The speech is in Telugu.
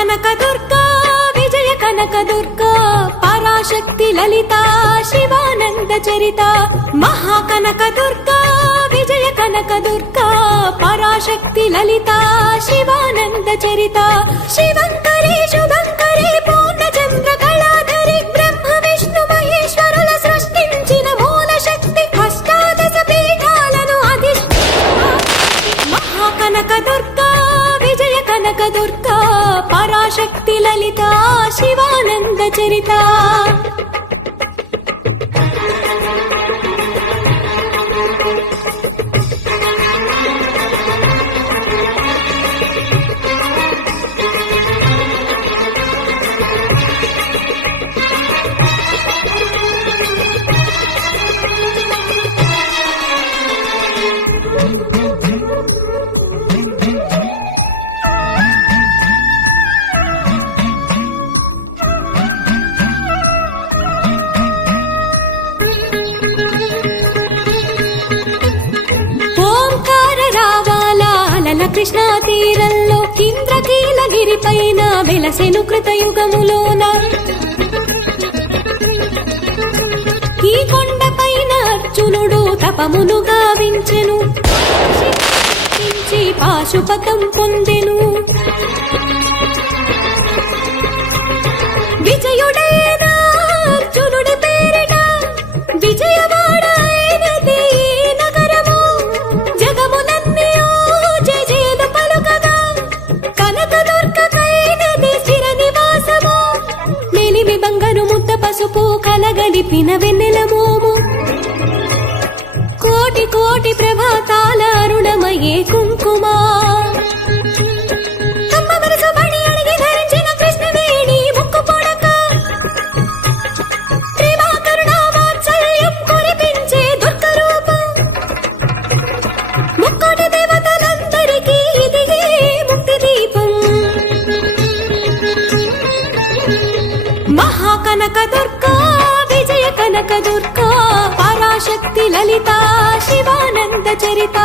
కనక దుర్గా విజయ కనక దుర్గా పరాశక్తి లలిత శివానంద చరిత మహాకనక దుర్గా విజయ కనక దుర్గా పరాశక్తి లలిత శివానంద చరిత శివంకరి శుభంకరి పూర్ణచంద్ర కళాధరి బ్రహ్మ విష్ణు మహేశ్వరుల సృష్టించిన మూల శక్తి అష్టాదశ పీఠాలను మహాకనక దుర్గా విజయ కనక దుర్గా పరాశక్తి లలిత శివానంద చరిత కృష్ణా తీరంలో ఇంద్రకీలగిరి పైన వెలసెను కృతయుగములోన ఈ కొండ పైన అర్జునుడు తపమును గావించెను పాశుపతం పొందెను విజయుడైన అర్జునుడి పేరిట విజయవాడ అయినది నగరము జగములన్నీ పసుపు కలగలిపిన వెన్నెల మోము కోటి కోటి ప్రభాతాల అరుణమయే కుంకుమా అమ్మ మనసు బడి అడిగి ధరించిన కృష్ణవేణి ముక్కు పొడక ప్రేమ కరుణ వాత్సల్యం కురిపించే దుర్గ రూపం ముక్కోటి దేవతలందరికీ ఇది ముక్తి దీపం మహాకనక దుర్గా విజయ కనక దుర్గా పరాశక్తి లలిత శివానంద చరిత